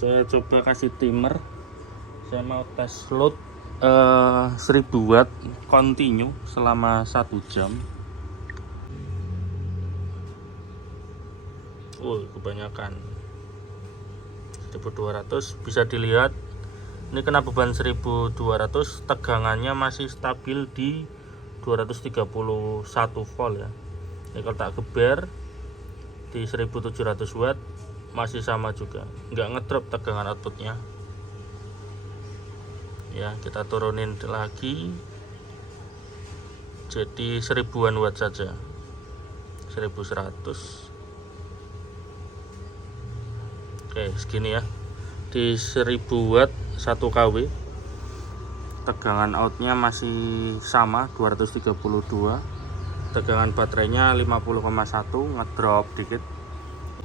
Saya coba kasih timer. Saya mau tes load 1000 watt continue selama 1 jam. Oh, kebanyakan 1200. Bisa dilihat ini kena beban 1200, tegangannya masih stabil di 231 volt ya. Ini kalau tak geber di 1700 watt masih sama juga, nggak ngedrop tegangan outputnya ya. Kita turunin lagi jadi 1000-an watt saja, 1100. Oke, segini ya, di 1000 watt 1 kW, tegangan outnya masih sama 232, tegangan baterainya 50,1, ngedrop dikit.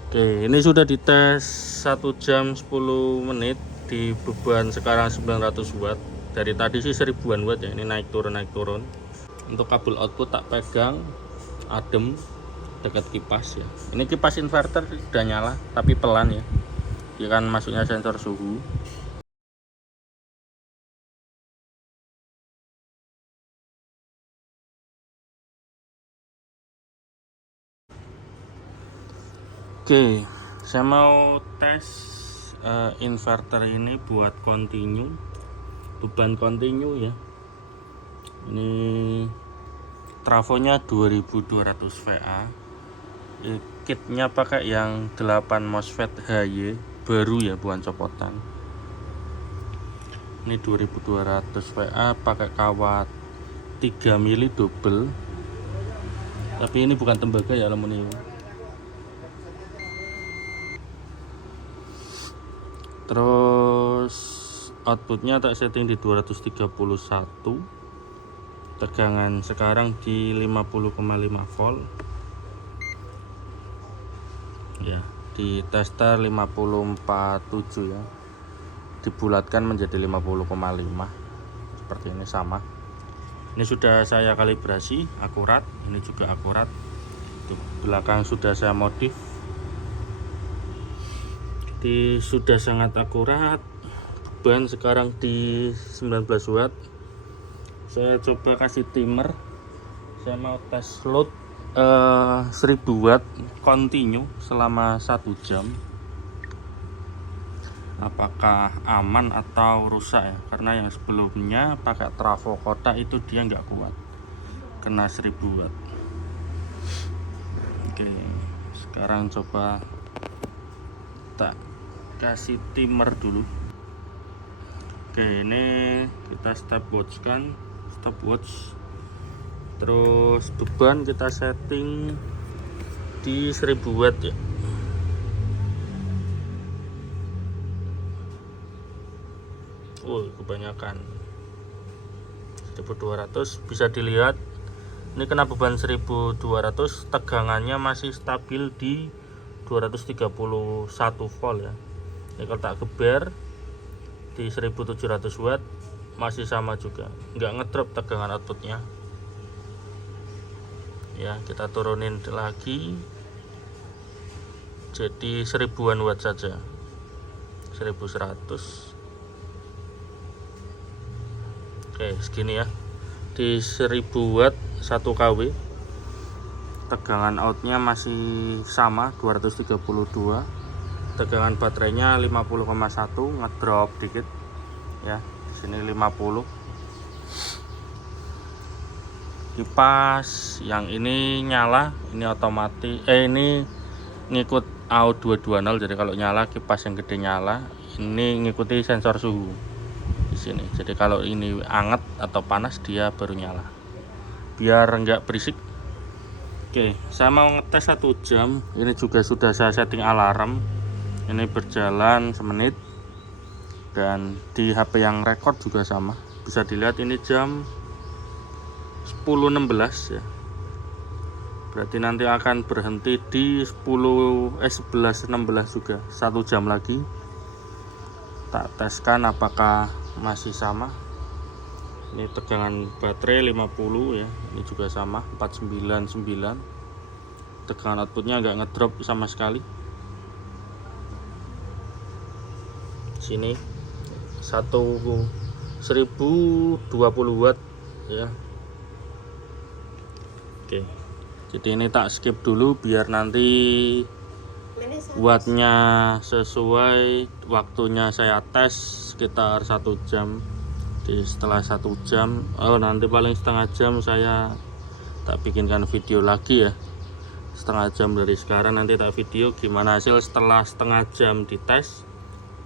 Oke, ini sudah dites 1 jam 10 menit di beban sekarang 900 watt. Dari tadi sih 1000-an watt ya, ini naik turun. Untuk kabel output tak pegang, adem, dekat kipas ya. Ini kipas inverter udah nyala tapi pelan ya, dia kan masuknya sensor suhu. Oke, saya mau tes inverter ini buat continue, beban continue ya. Ini trafonya 2200 VA. Kitnya pakai yang 8 MOSFET HY baru ya, bukan copotan. Ini 2200 VA pakai kawat 3 mili double, tapi ini bukan tembaga ya, aluminium. Terus outputnya tak setting di 231, tegangan sekarang di 50,5 volt ya. Di tester 5047 ya, dibulatkan menjadi 50,5 seperti ini, sama. Ini sudah saya kalibrasi akurat, ini juga akurat. Di belakang sudah saya modif, sudah sangat akurat. Beban sekarang di 19 watt. Saya coba kasih timer. Saya mau tes load 1000 watt continue selama 1 jam. Apakah aman atau rusak ya, karena yang sebelumnya pakai trafo kotak itu dia nggak kuat, kena 1000 watt. Oke, sekarang coba tak kasih timer dulu. Oke, ini kita stopwatch kan, stopwatch. Terus beban kita setting di 1000 watt ya. Oh, kebanyakan 1200. Bisa dilihat ini kena beban 1200, tegangannya masih stabil di 231 volt ya. Ini kalau tak geber di 1700 watt masih sama juga, nggak ngedrop tegangan outputnya ya. Kita turunin lagi jadi 1000-an watt saja, 1100. Oke, segini ya, di 1000 watt 1 kW, tegangan outnya masih sama 232, tegangan baterainya 50,1, ngedrop dikit ya, di sini 50. Kipas yang ini nyala, ini otomatis ini ngikut AO220, jadi kalau nyala kipas yang gede nyala, ini ngikuti sensor suhu di sini. Jadi kalau ini anget atau panas dia baru nyala, biar enggak berisik. Oke, saya mau ngetes 1 jam. Ini juga sudah saya setting alarm. Ini berjalan semenit, dan di HP yang record juga sama. Bisa dilihat ini jam 10.16 ya. Berarti nanti akan berhenti di 11.16 juga, 1 jam lagi. Tak teskan apakah masih sama. Ini tegangan baterai 50 ya, ini juga sama 499. Tegangan outputnya nggak ngedrop sama sekali. sini 1020 watt ya. Oke, jadi ini tak skip dulu biar nanti wattnya sesuai waktunya saya tes sekitar 1 jam. Jadi setelah 1 jam, nanti paling setengah jam saya tak bikinkan video lagi ya. Setengah jam dari sekarang nanti tak video gimana hasil setelah setengah jam dites.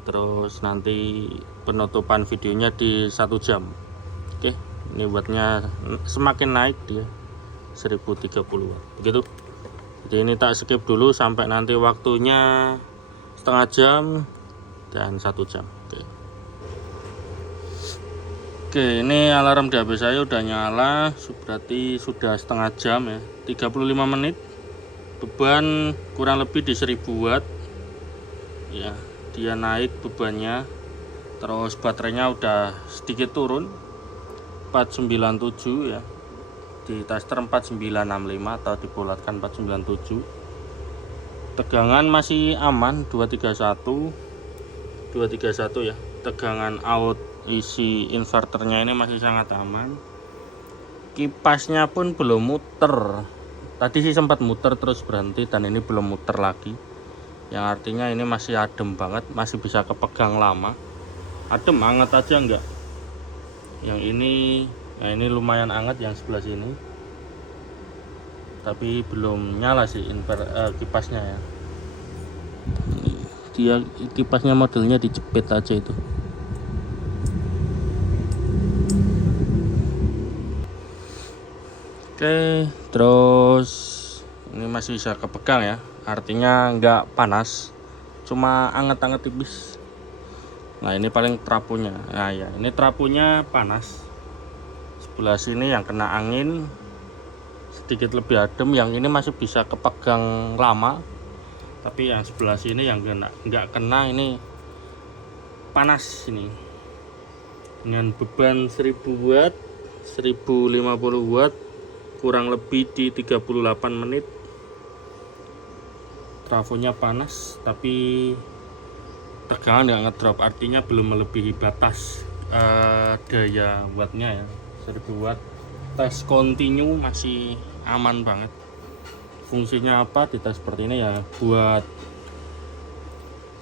Terus nanti penutupan videonya di 1 jam. Oke, ini wattnya semakin naik dia 1030 watt begitu. Jadi ini tak skip dulu sampai nanti waktunya setengah jam dan 1 jam. Oke, ini alarm di HP saya udah nyala, berarti sudah setengah jam ya, 35 menit. Beban kurang lebih di 1000 watt ya, dia naik bebannya. Terus baterainya udah sedikit turun 497 ya, di tester 4965 atau dibulatkan 497. Tegangan masih aman 231 ya. Tegangan out isi inverternya ini masih sangat aman. Kipasnya pun belum muter. Tadi sih sempat muter terus berhenti, dan ini belum muter lagi. Yang artinya ini masih adem banget, masih bisa kepegang lama. Adem, anget aja enggak. Yang ini, nah ini lumayan anget yang sebelah sini. Tapi belum nyala sih kipasnya ya. Dia kipasnya modelnya dijepit aja itu. Oke, terus ini masih bisa kepegang ya, artinya nggak panas, cuma anget-anget tipis. Nah ini paling trapunya, nah ya ini trapunya panas. Sebelah sini yang kena angin sedikit lebih adem, yang ini masih bisa kepegang lama. Tapi yang sebelah sini yang nggak kena ini panas ini. Dengan beban 1000 watt, 1050 watt, kurang lebih di 38 menit. Trafonya panas tapi tegangan nggak ngedrop, artinya belum melebihi batas daya wattnya ya, 1000 watt. Tes continue masih aman banget. Fungsinya apa di tes seperti ini ya, buat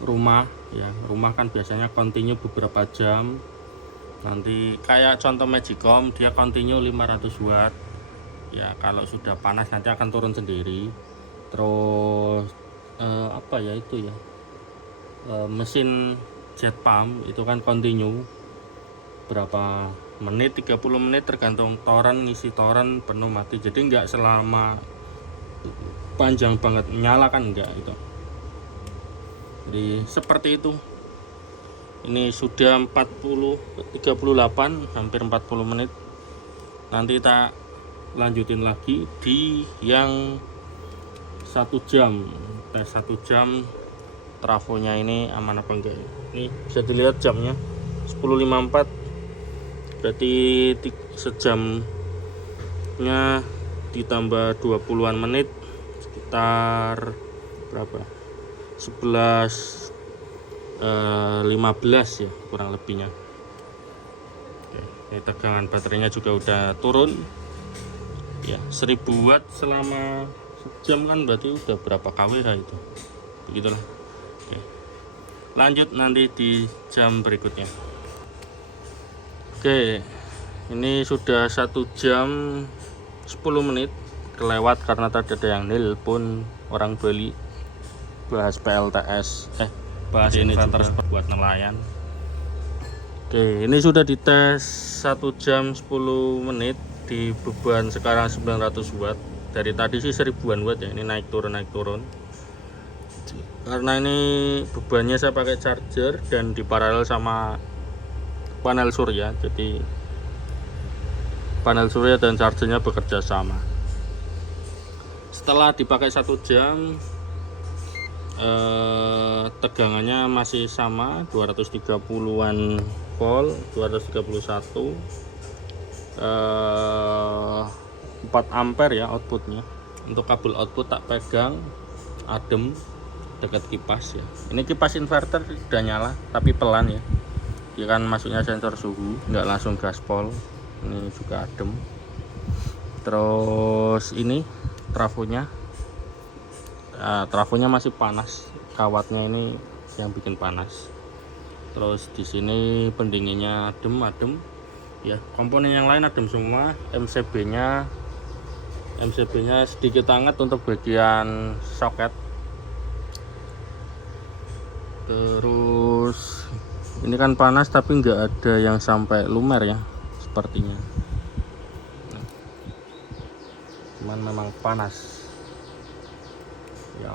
rumah ya, rumah kan biasanya continue beberapa jam. Nanti kayak contoh Magicom, dia continue 500 watt ya, kalau sudah panas nanti akan turun sendiri. Terus apa ya itu ya, mesin jet pump itu kan continue berapa menit, 30 menit tergantung toren, ngisi toren penuh mati. Jadi nggak selama panjang banget nyala kan, enggak itu. Jadi seperti itu. Ini sudah 38 hampir 40 menit. Nanti tak lanjutin lagi di yang 1 jam, tes 1 jam trafonya ini aman apa enggak. Ini bisa dilihat jamnya 10.54, berarti sejamnya ditambah 20-an menit, sekitar berapa, 11.15 ya kurang lebihnya. Oke, ini tegangan baterainya juga udah turun ya, 1000 watt selama sejam kan berarti udah berapa kWh itu, begitulah. Oke, lanjut nanti di jam berikutnya. Oke, ini sudah 1 jam 10 menit kelewat karena tadi ada yang nelpon orang Bali bahas PLTS, bahas inverter buat nelayan. Oke, ini sudah dites 1 jam 10 menit di beban sekarang 900 watt. Dari tadi sih 1000-an watt ya, ini naik turun. Karena ini bebannya saya pakai charger dan diparalel sama panel surya, jadi panel surya dan chargernya bekerja sama. Setelah dipakai 1 jam, tegangannya masih sama 230-an volt, 231, 4 ampere ya outputnya. Untuk kabel output tak pegang, adem, dekat kipas ya. Ini kipas inverter udah nyala tapi pelan ya. Dia kan masuknya sensor suhu, nggak langsung gaspol. Ini juga adem. Terus ini trafonya, trafonya masih panas, kawatnya ini yang bikin panas. Terus di sini pendinginnya adem ya. Komponen yang lain adem semua. MCB-nya sedikit hangat untuk bagian soket. Terus ini kan panas tapi nggak ada yang sampai lumer ya sepertinya. Cuman memang panas ya.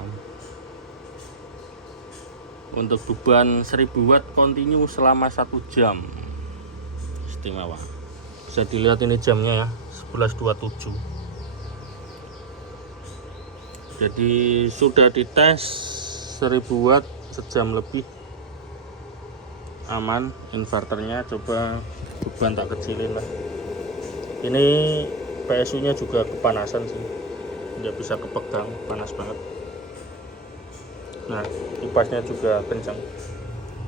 Untuk beban 1000 watt continue selama 1 jam, istimewa. Bisa dilihat ini jamnya ya, 11.27. Jadi sudah dites 1000 watt sejam lebih, aman inverternya. Coba beban tak kecilin lah. Ini PSU nya juga kepanasan sih, nggak bisa kepegang, panas banget. Nah, kipasnya juga kencang.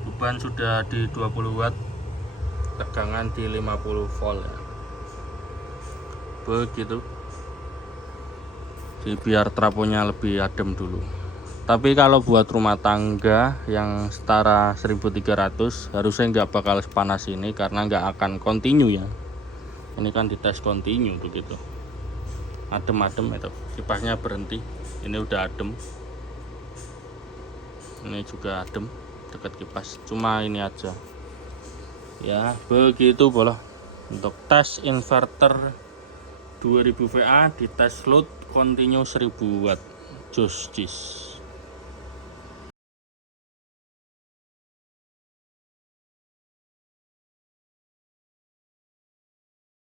Beban sudah di 20 watt, tegangan di 50 volt ya. Begitu. Jadi biar trafonya lebih adem dulu. Tapi kalau buat rumah tangga yang setara 1300 harusnya nggak bakal sepanas ini karena nggak akan continue ya. Ini kan dites continue begitu. Adem-adem itu. Kipasnya berhenti. Ini udah adem. Ini juga adem dekat kipas. Cuma ini aja. Ya, begitu boleh. Untuk tes inverter 2000 VA di tes load continue 1000 watt. Jis.